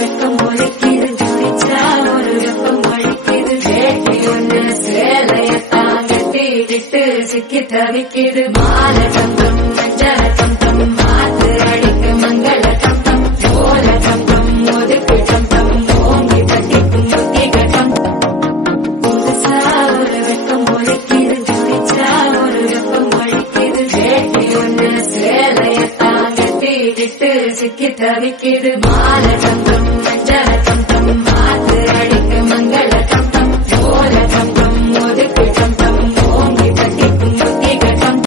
வெப்பம் ஒழிக்குது துடிச்சா ஒரு வெப்பம் ஒழிக்குது வேட்டி ஒண்ணு சேலையத்தான் கட்டிக்கிட்டு சிக்கி தவிக்குது மாலை தங்கம் மஞ்சள தங்கம் மாத்து அடிக்க மங்கள தங்கம் ஓல தங்கம் ஒதுக்கு தங்கம் ஓங்கி பட்டிக்கும் முத்தி கட்டம் புதுசா ஒரு வெப்பம் ஒழிக்குது துடிச்சா ஒரு வெப்பம் ஒழிக்குது வேட்டி ஒண்ணு சேலையத்தான் கட்டிக்கிட்டு சிக்கி தவிக்குது மாலை தங்கம் மஞ்சள தங்கம் மாத்து அடிக்க மங்கள தங்கம் ஓல தங்கம் ஒதுக்கு தங்கம் ஓங்கி பட்டிக்கும் முத்தி கட்டம்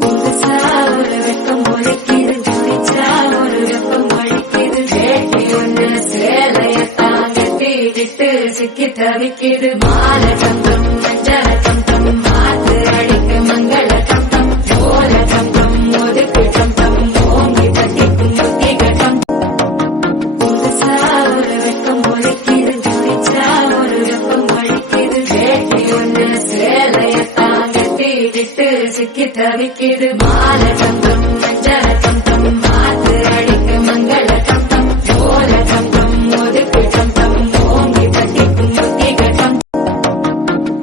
புதுசா ஒரு வெப்பம் ஒழிக்குது துடிச்சா ஒரு வெப்பம் ஒழிக்குது வேட்டி ஒண்ணு சேலையத்தான் கட்டிக்கிட்டு சிக்கி தவிக்குது மாலை தங்கம் மஞ்சள தங்கம் மாத்து அடிக்க மங்கள தங்கம் ஓல தங்கம் ஒதுக்கு தங்கம் ஓங்கி பட்டிக்கும் முத்தி கட்டம் புதுசா ஒரு வெப்பம் ஒழிக்குது துடிச்சா ஒரு வெப்பம் ஒழிக்குது வேட்டி ஒண்ணு சேலையத்தான் கட்டிக்கிட்டு சிக்கி தவிக்குது மாலை தங்கம் மஞ்சள தங்கம் மாத்து அடிக்க மங்கள தங்கம் ஓல தங்கம் ஒதுக்கு தங்கம் ஓங்கி பட்டிக்கும் முத்தி கட்டம்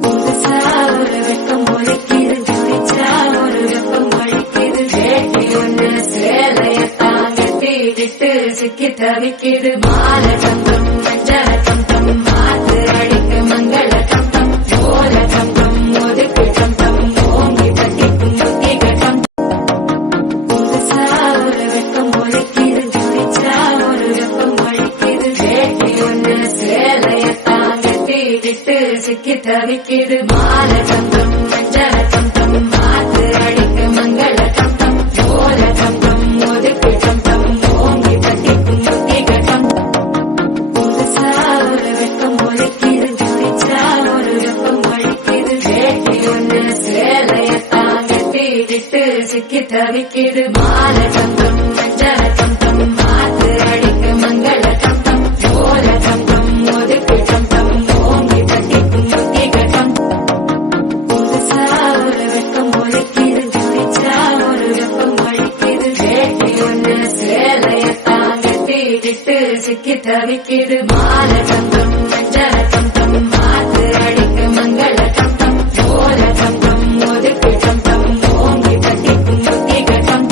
புதுசா ஒரு வெப்பம் ஒழிக்குது துடிச்சா ஒரு வெப்பம் ஒழிக்குது வேட்டி ஒண்ணு சேலையத்தான் கட்டிக்கிட்டு சிக்கி தவிக்குது மாலை தங்கம் மஞ்சள தங்கம் மாத்து அடிக்க மங்கள தங்கம் ஓல தங்கம் ஒதுக்கு தங்கம் ஓங்கி பட்டிக்கும் முத்தி கட்டம் புதுசா ஒரு வெப்பம் ஒழிக்குது துடிச்சா ஒரு வெப்பம் ஒழிக்குது வேட்டி ஒண்ணு சேலையத்தான் கட்டிக்கிட்டு சிக்கி தவிக்குது மாலை தங்கம் மஞ்சள தங்கம் மாத்து அடிக்க மங்கள தங்கம் ஓல தங்கம் ஒதுக்கு தங்கம் ஓங்கி பட்டிக்கும் முத்தி கட்டம் புதுசா ஒரு வெப்பம் ஒழிக்குது துடிச்சா ஒரு வெப்பம் ஒழிக்குது வேட்டி ஒண்ணு சேலையத்தான் கட்டிக்கிட்டு சிக்கி தவிக்குது மாலை தங்கம் மஞ்சள தங்கம் மாத்து அடிக்க மங்கள தங்கம் ஓல தங்கம் ஒதுக்கு தங்கம் ஓங்கி பட்டிக்கும் முத்தி கட்டம் புதுசா ஒரு வெப்பம் ஒழிக்குது துடிச்சா ஒரு வெப்பம் ஒழிக்குது வேட்டி ஒண்ணு சேலையத்தான் கட்டிக்கிட்டு சிக்கி தவிக்குது மாலை தங்கம் மஞ்சள தங்கம் மாத்து அடிக்க மங்கள தங்கம் ஓல தங்கம் ஒதுக்கு தங்கம் ஓங்கி பட்டிக்கும் முத்தி கட்டம்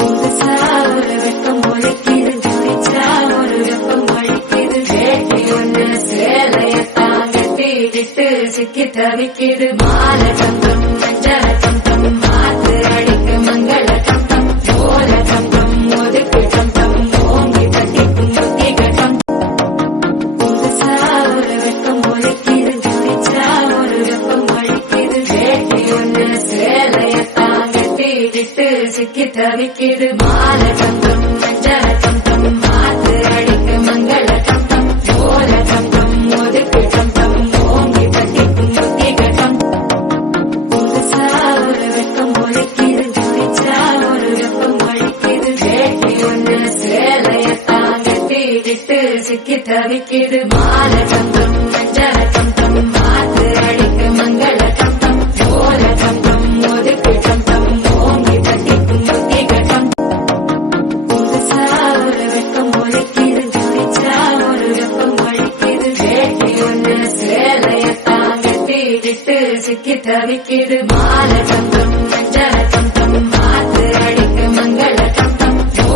புதுசா ஒரு வெப்பம் ஒழிக்குது துடிச்சா ஒரு வெப்பம் ஒழிக்குது வேட்டி ஒண்ணு சேலையத்தான் கட்டிக்கிட்டு சிக்கி தவிக்குது மாலை தங்கம் மஞ்சள தங்கம் மாத்து அடிக்க மங்கள தங்கம் ஓல தங்கம் ஒதுக்கு தங்கம் ஓங்கி பட்டிக்கும் முத்தி கட்டம் புதுசா ஒரு வெப்பம் ஒழிக்குது துடிச்சா ஒரு வெப்பம் ஒழிக்குது வேட்டி ஒண்ணு சேலையத்தான் கட்டிக்கிட்டு சிக்கி தவிக்குது மாலை தங்கம் மஞ்சள தங்கம் மாத்து அடிக்க மங்கள தங்கம் ஓல தங்கம் ஒதுக்கு தங்கம் ஓங்கி பட்டிக்கும் முத்தி கட்டம் புதுசா ஒரு வெப்பம் ஒழிக்குது துடிச்சா ஒரு வெப்பம் ஒழிக்குது வேட்டி ஒண்ணு சேலையத்தான் கட்டிக்கிட்டு சிக்கி தவிக்குது மாலை தங்கம் மஞ்சள தங்கம் மாத்து அடிக்க மங்கள தங்கம் ஓல தங்கம் ஒதுக்கு தங்கம் ஓங்கி பட்டிக்கும் முத்தி கட்டம் புதுசா ஒரு வெப்பம் ஒழிக்குது துடிச்சா ஒரு வெப்பம் ஒழிக்குது வேட்டி ஒண்ணு சேலையத்தான் கட்டிக்கிட்டு சிக்கி தவிக்குது மாலை தங்கம்